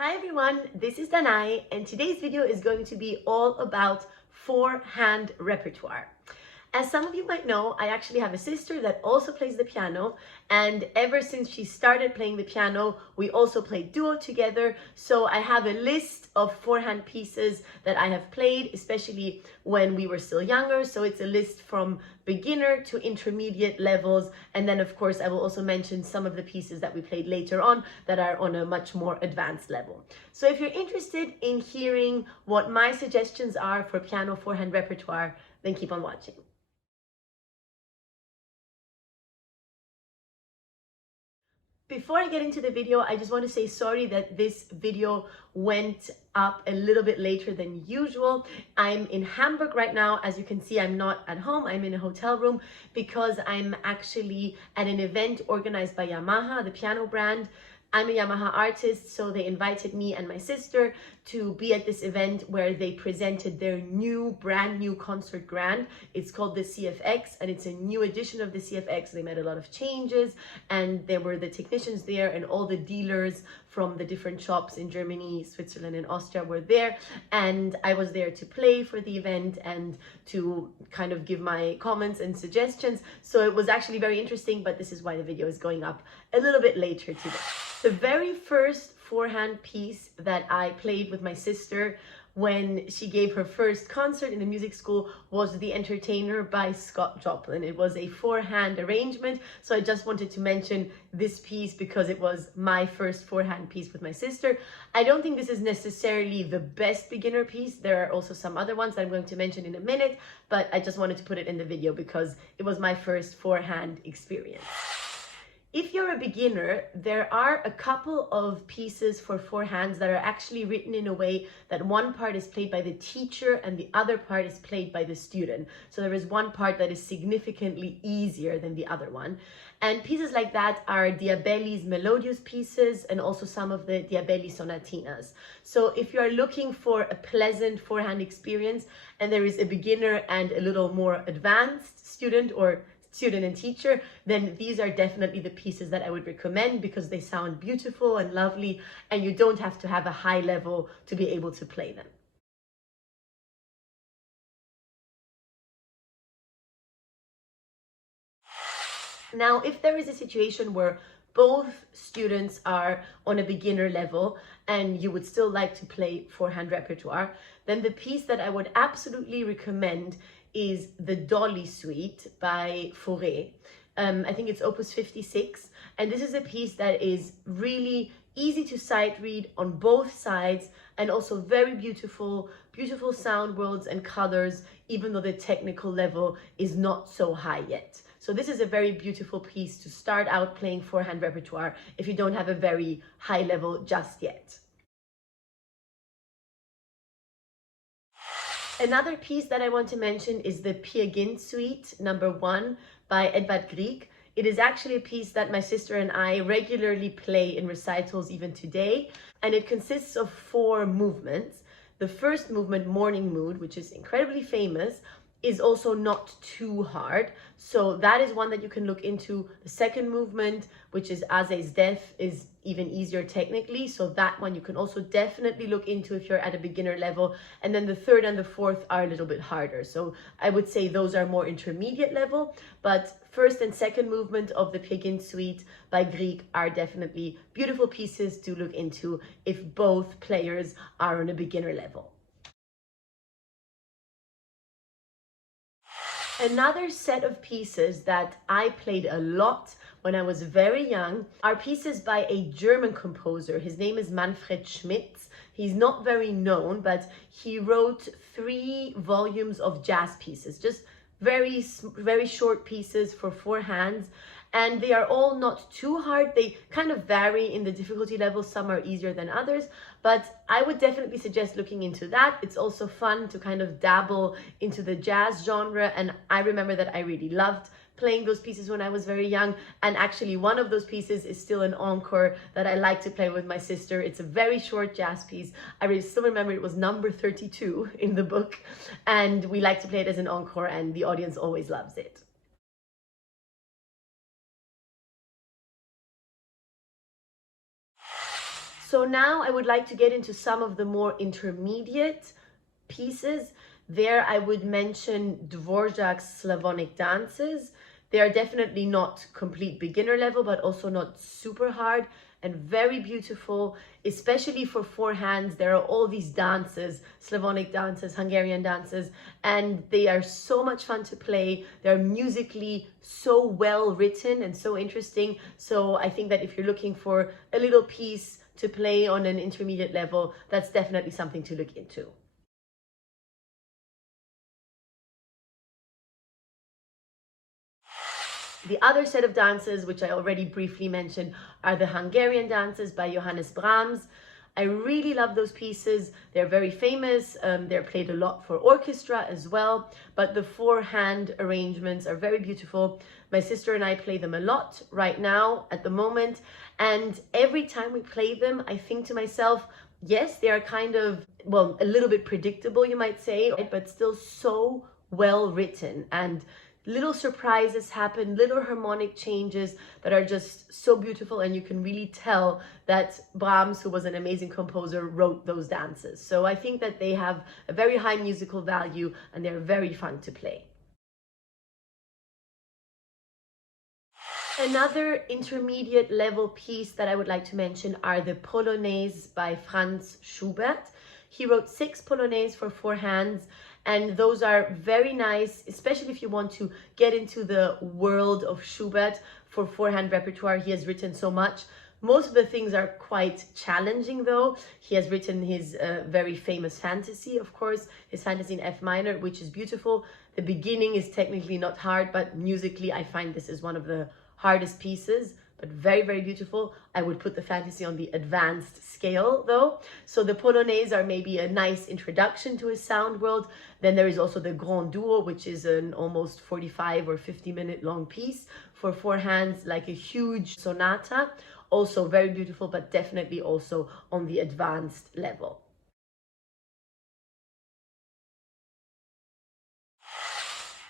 Hi everyone, this is Danai and today's video is going to be all about four-hand repertoire. As some of you might know, I actually have a sister that also plays the piano, and ever since she started playing the piano, we also play duo together. So I have a list of four-hand pieces that I have played, especially when we were still younger. So it's a list from beginner to intermediate levels. And then of course, I will also mention some of the pieces that we played later on that are on a much more advanced level. So if you're interested in hearing what my suggestions are for piano four-hand repertoire, then keep on watching. Before I get into the video, I just want to say sorry that this video went up a little bit later than usual. I'm in Hamburg right now. As you can see, I'm not at home. I'm in a hotel room because I'm actually at an event organized by Yamaha, the piano brand. I'm a Yamaha artist, so they invited me and my sister to be at this event where they presented their brand new concert grand. It's called the CFX, and it's a new edition of the CFX. They made a lot of changes, and there were the technicians there, and all the dealers from the different shops in Germany, Switzerland, and Austria were there. And I was there to play for the event and to kind of give my comments and suggestions. So it was actually very interesting, but this is why the video is going up a little bit later today. The very first four-hand piece that I played with my sister when she gave her first concert in the music school was The Entertainer by Scott Joplin. It was a four-hand arrangement, so I just wanted to mention this piece because it was my first four-hand piece with my sister. I don't think this is necessarily the best beginner piece. There are also some other ones that I'm going to mention in a minute, but I just wanted to put it in the video because it was my first four-hand experience. If you're a beginner, there are a couple of pieces for four hands that are actually written in a way that one part is played by the teacher and the other part is played by the student. So there is one part that is significantly easier than the other one. And pieces like that are Diabelli's melodious pieces and also some of the Diabelli sonatinas. So if you are looking for a pleasant four-hand experience and there is a beginner and a little more advanced student or student and teacher, then these are definitely the pieces that I would recommend because they sound beautiful and lovely and you don't have to have a high level to be able to play them. Now, if there is a situation where both students are on a beginner level and you would still like to play four-hand repertoire, then the piece that I would absolutely recommend is the Dolly Suite by Fauré. I think it's Opus 56, and this is a piece that is really easy to sight read on both sides and also very beautiful sound worlds and colors, even though the technical level is not so high yet. So this is a very beautiful piece to start out playing four-hand repertoire if you don't have a very high level just yet. Another piece that I want to mention is the Peer Gynt Suite number 1 by Edvard Grieg. It is actually a piece that my sister and I regularly play in recitals even today, and it consists of 4 movements. The first movement, Morning Mood, which is incredibly famous, is also not too hard. So that is one that you can look into. The second movement, which is Aze's Death, is even easier technically. So that one you can also definitely look into if you're at a beginner level. And then the third and the fourth are a little bit harder. So I would say those are more intermediate level, but first and second movement of the Peer Gynt Suite by Grieg are definitely beautiful pieces to look into if both players are on a beginner level. Another set of pieces that I played a lot when I was very young are pieces by a German composer. His name is Manfred Schmitz. He's not very known, but he wrote 3 volumes of jazz pieces, just very short pieces for 4 hands. And they are all not too hard. They kind of vary in the difficulty level. Some are easier than others, but I would definitely suggest looking into that. It's also fun to kind of dabble into the jazz genre. And I remember that I really loved playing those pieces when I was very young. And actually one of those pieces is still an encore that I like to play with my sister. It's a very short jazz piece. I still remember it was number 32 in the book. And we like to play it as an encore and the audience always loves it. So now I would like to get into some of the more intermediate pieces. There I would mention Dvorak's Slavonic dances. They are definitely not complete beginner level, but also not super hard, and very beautiful, especially for four hands. There are all these dances, Slavonic dances, Hungarian dances, and they are so much fun to play. They're musically so well written and so interesting. So I think that if you're looking for a little piece to play on an intermediate level, that's definitely something to look into. The other set of dances, which I already briefly mentioned, are the Hungarian dances by Johannes Brahms. I really love those pieces. They're very famous. They're played a lot for orchestra as well, but the four-hand arrangements are very beautiful. My sister and I play them a lot right now at the moment, and every time we play them, I think to myself, yes, they are kind of, well, a little bit predictable, you might say, but still so well written, and little surprises happen, little harmonic changes that are just so beautiful, and you can really tell that Brahms, who was an amazing composer, wrote those dances. So I think that they have a very high musical value and they're very fun to play. Another intermediate level piece that I would like to mention are the Polonaise by Franz Schubert. He wrote 6 Polonaise for 4 hands, and those are very nice, especially if you want to get into the world of Schubert. For 4-hand repertoire, he has written so much. Most of the things are quite challenging though. He has written his very famous fantasy, of course, his fantasy in F minor, which is beautiful. The beginning is technically not hard, but musically I find this is one of the hardest pieces, but very, very beautiful. I would put the fantasy on the advanced scale though. So the Polonaise are maybe a nice introduction to his sound world. Then there is also the Grand Duo, which is an almost 45 or 50-minute long piece for 4 hands, like a huge sonata. Also very beautiful, but definitely also on the advanced level.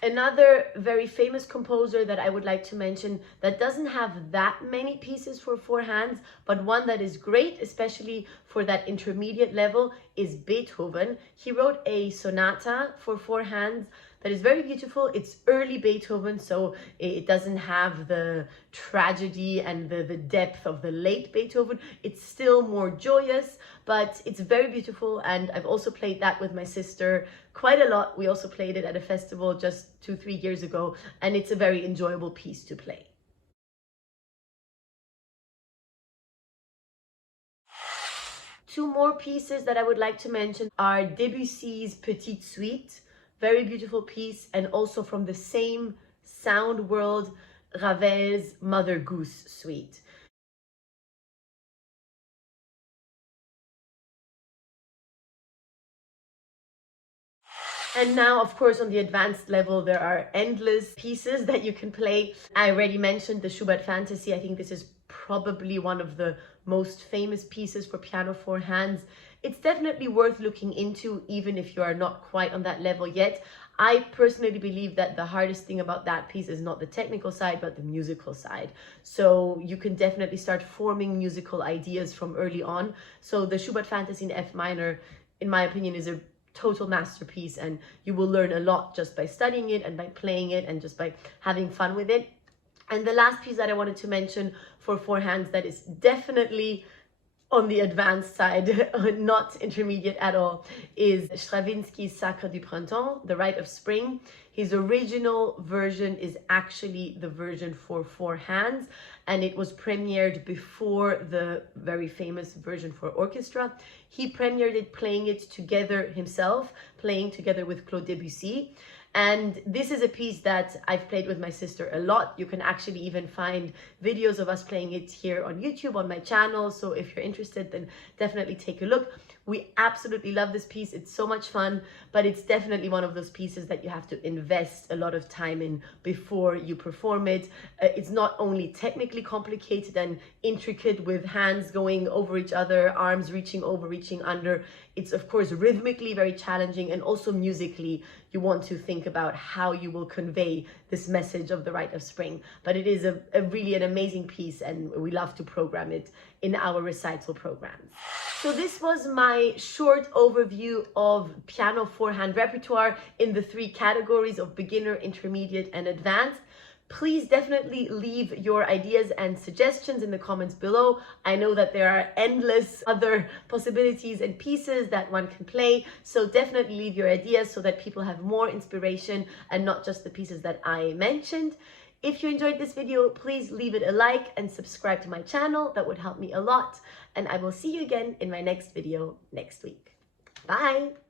Another very famous composer that I would like to mention that doesn't have that many pieces for 4 hands, but one that is great, especially for that intermediate level, is Beethoven. He wrote a sonata for 4 hands that is very beautiful. It's early Beethoven, so it doesn't have the tragedy and the depth of the late Beethoven. It's still more joyous, but it's very beautiful, and I've also played that with my sister quite a lot. We also played it at a festival just 2-3 years ago, and it's a very enjoyable piece to play. Two more pieces that I would like to mention are Debussy's Petite Suite, very beautiful piece, and also from the same sound world, Ravel's Mother Goose Suite. And now, of course, on the advanced level, there are endless pieces that you can play. I already mentioned the Schubert Fantasy. I think this is probably one of the most famous pieces for piano 4 hands. It's definitely worth looking into, even if you are not quite on that level yet. I personally believe that the hardest thing about that piece is not the technical side, but the musical side. So you can definitely start forming musical ideas from early on. So the Schubert Fantasy in F minor, in my opinion, is a total masterpiece, and you will learn a lot just by studying it and by playing it and just by having fun with it. And the last piece that I wanted to mention for 4 hands that is definitely on the advanced side, not intermediate at all, is Stravinsky's Sacre du Printemps, the Rite of Spring. His original version is actually the version for 4 hands, and it was premiered before the very famous version for orchestra. He premiered it playing it together himself, playing together with Claude Debussy. And this is a piece that I've played with my sister a lot. You can actually even find videos of us playing it here on YouTube, on my channel. So if you're interested, then definitely take a look. We absolutely love this piece. It's so much fun, but it's definitely one of those pieces that you have to invest a lot of time in before you perform it. It's not only technically complicated and intricate with hands going over each other, arms reaching over, reaching under. It's of course rhythmically very challenging, and also musically you want to think about how you will convey this message of the Rite of Spring. But it is a really an amazing piece, and we love to program it in our recital programs. So this was my short overview of piano four-hand repertoire in the 3 categories of beginner, intermediate, and advanced. Please definitely leave your ideas and suggestions in the comments below. I know that there are endless other possibilities and pieces that one can play, so definitely leave your ideas so that people have more inspiration and not just the pieces that I mentioned. If you enjoyed this video, please leave it a like and subscribe to my channel. That would help me a lot, and I will see you again in my next video next week. Bye!